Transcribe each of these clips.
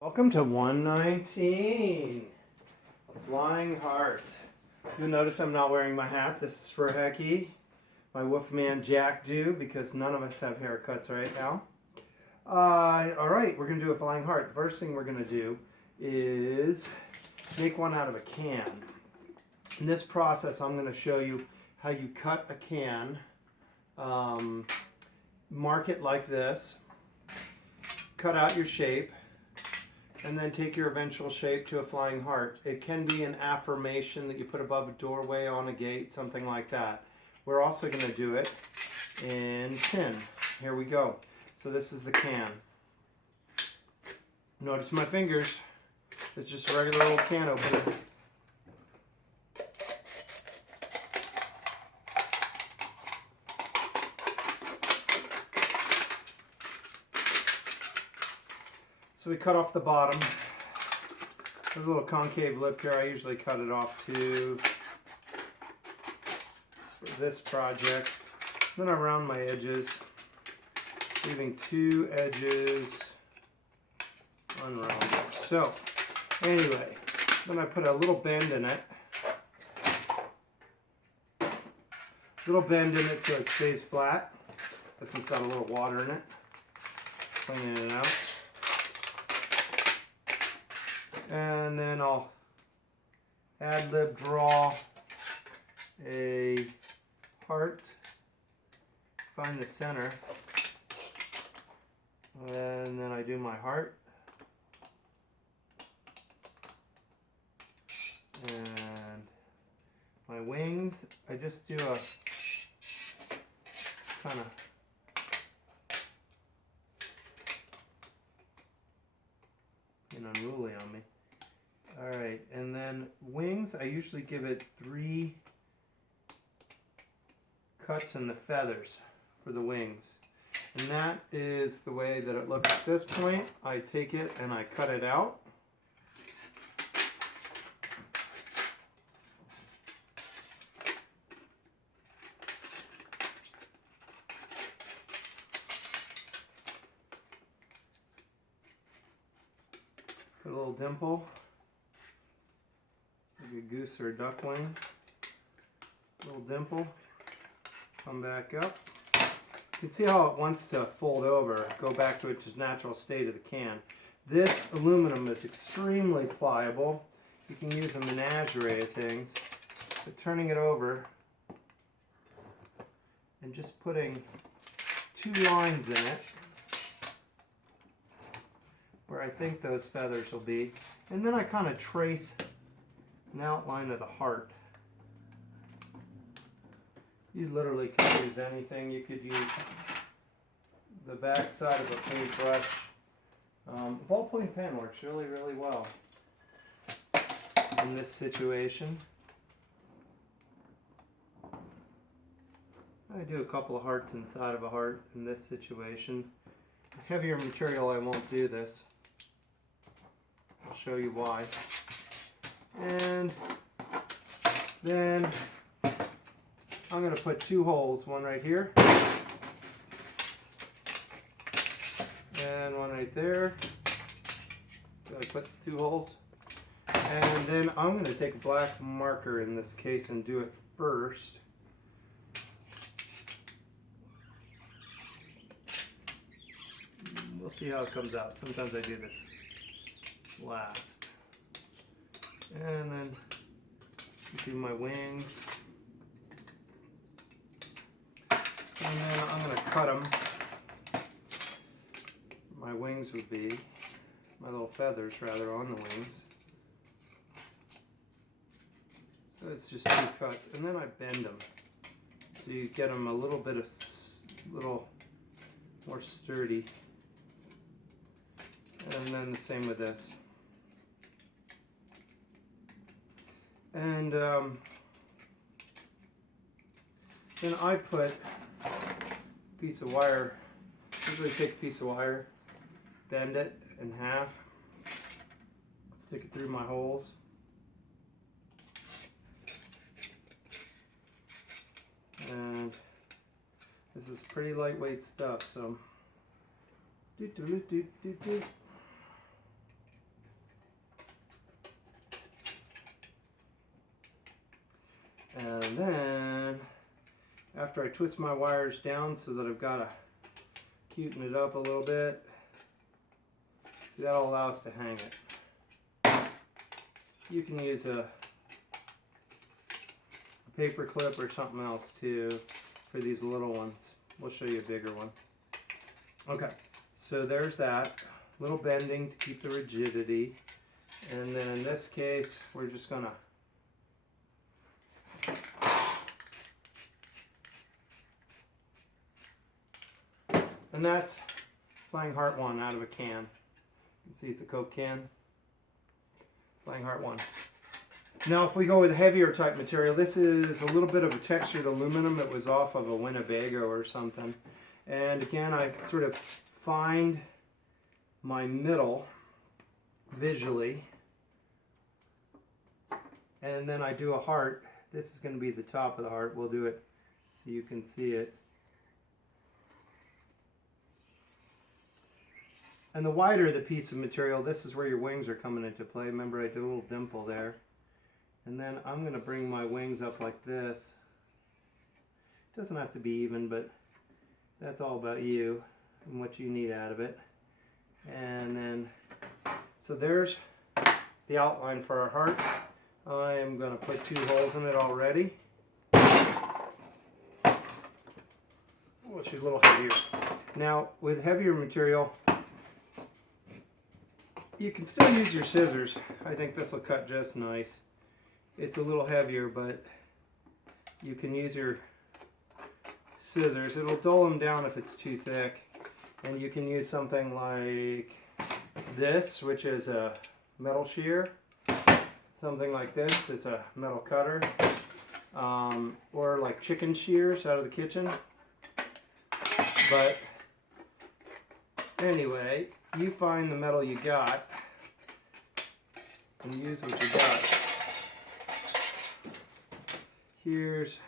Welcome to 119, a flying heart. You'll notice I'm not wearing my hat. This is for Hecky, my Wolfman Jack do, because none of us have haircuts right now. All right, we're going to do a flying heart. The first thing we're going to do is make one out of a can. In this process, I'm going to show you how you cut a can, mark it like this, cut out your shape, and then take your eventual shape to a flying heart. It can be an affirmation that you put above a doorway, on a gate, something like that. We're also going to do it in tin. Here we go. So this is the can. Notice my fingers. It's just a regular old can opener. So we cut off the bottom. There's a little concave lip here. I usually cut it off too for this project. Then I round my edges, leaving two edges unrounded. So anyway, then I put a little bend in it. Little bend in it so it stays flat. This one's got a little water in it. Cleaning it out. And then I'll ad-lib draw a heart, find the center, and then I do my heart, and my wings. I just do a kind of unruly on me. Alright, and then wings, I usually give it 3 cuts in the feathers for the wings. And that is the way that it looks at this point. I take it and I cut it out. Put a little dimple. Maybe a goose or a duck wing. Little dimple. Come back up. You can see how it wants to fold over, go back to its natural state of the can. This aluminum is extremely pliable. You can use a menagerie of things. But turning it over and just putting 2 lines in it where I think those feathers will be. And then I kind of trace an outline of the heart. You literally can use anything. You could use the back side of a paintbrush. Ballpoint pen works really, really well in this situation. I do a couple of hearts inside of a heart in this situation. Heavier material, I won't do this. I'll show you why. And then I'm going to put 2 holes, one right here and one right there. So I put 2 holes. And then I'm going to take a black marker in this case and do it first. We'll see how it comes out. Sometimes I do this last. And then do my wings. And then I'm going to cut them. My wings would be, my little feathers rather, on the wings. So it's just 2 cuts. And then I bend them. So you get them a little bit of, little more sturdy. And then the same with this. And then I put a piece of wire, usually take a piece of wire, bend it in half, stick it through my holes. And this is pretty lightweight stuff, so And then after I twist my wires down so that I've got to cuten it up a little bit, see, that'll allow us to hang it. You can use a paper clip or something else too for these little ones. We'll show you a bigger one. Okay, so there's that. Little bending to keep the rigidity. And then in this case, we're just gonna and that's Flying Heart 1 out of a can. You can see it's a Coke can. Flying Heart 1. Now if we go with heavier type material, this is a little bit of a textured aluminum. It was off of a Winnebago or something. And again, I sort of find my middle visually. And then I do a heart. This is going to be the top of the heart. We'll do it so you can see it. And the wider the piece of material, this is where your wings are coming into play. Remember, I did a little dimple there. And then I'm going to bring my wings up like this. It doesn't have to be even, but that's all about you and what you need out of it. And then, so there's the outline for our heart. I am going to put 2 holes in it already. Oh, she's a little heavier. Now, with heavier material, you can still use your scissors. I think this will cut just nice. It's a little heavier, but you can use your scissors. It'll dull them down if it's too thick. And you can use something like this, which is a metal shear. Something like this, it's a metal cutter. Or like chicken shears out of the kitchen. But anyway, you find the metal you got and use what you got. Here's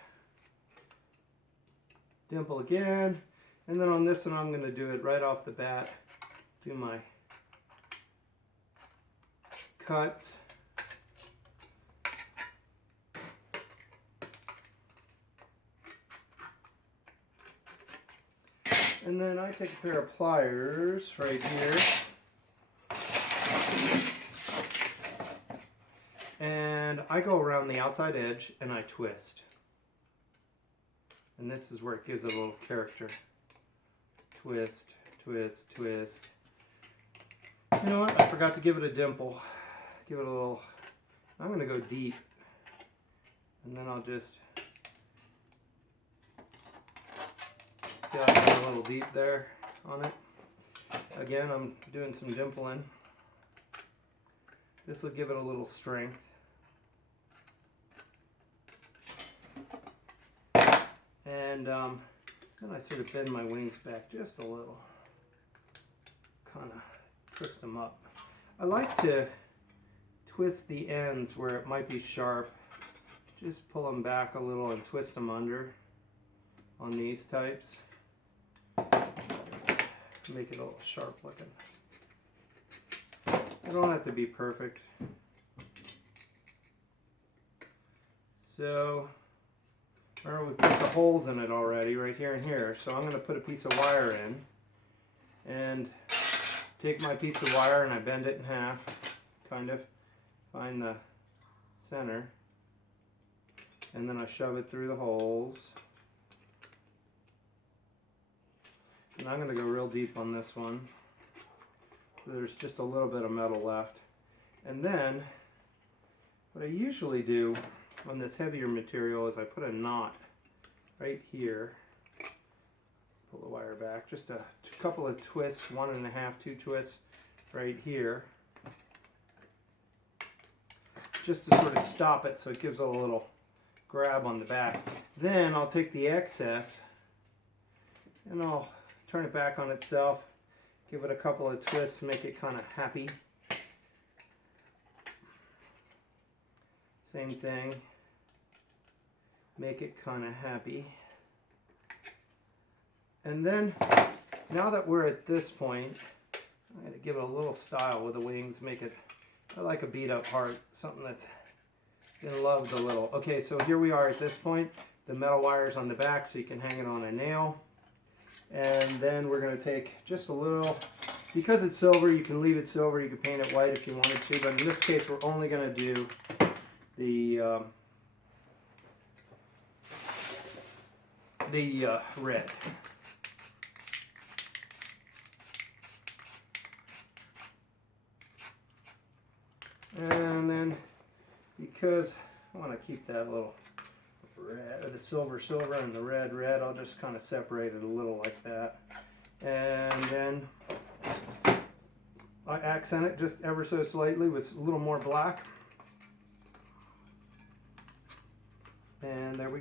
dimple again, and then on this one I'm going to do it right off the bat. Do my cuts. And then I take a pair of pliers right here. And I go around the outside edge and I twist. And this is where it gives it a little character. Twist, twist, twist. You know what? I forgot to give it a dimple. Give it a little, I'm going to go deep. And then I'll just, see how I got a little deep there on it. Again, I'm doing some dimpling. This will give it a little strength. And then I sort of bend my wings back just a little. Kind of twist them up. I like to twist the ends where it might be sharp. Just pull them back a little and twist them under on these types. Make it a little sharp looking. They don't have to be perfect. So, remember we put the holes in it already, right here and here. So I'm going to put a piece of wire in and take my piece of wire and I bend it in half, kind of, find the center, and then I shove it through the holes. And I'm going to go real deep on this one. So there's just a little bit of metal left. And then, what I usually do on this heavier material is I put a knot right here. Pull the wire back. Just a couple of twists, 1.5, 2 twists right here. Just to sort of stop it so it gives it a little grab on the back. Then I'll take the excess and I'll turn it back on itself, give it a couple of twists, make it kind of happy. Same thing, make it kind of happy. And then, now that we're at this point, I'm going to give it a little style with the wings, make it, I like a beat up heart, something that's Gonna love the little. Okay, so here we are at this point. The metal wire's on the back, so you can hang it on a nail. And then we're gonna take just a little. Because it's silver, you can leave it silver. You can paint it white if you wanted to, but in this case, we're only gonna do the red. And then, because I want to keep that little red, or the silver and the red, I'll just kind of separate it a little like that. And then I accent it just ever so slightly with a little more black. And there we go.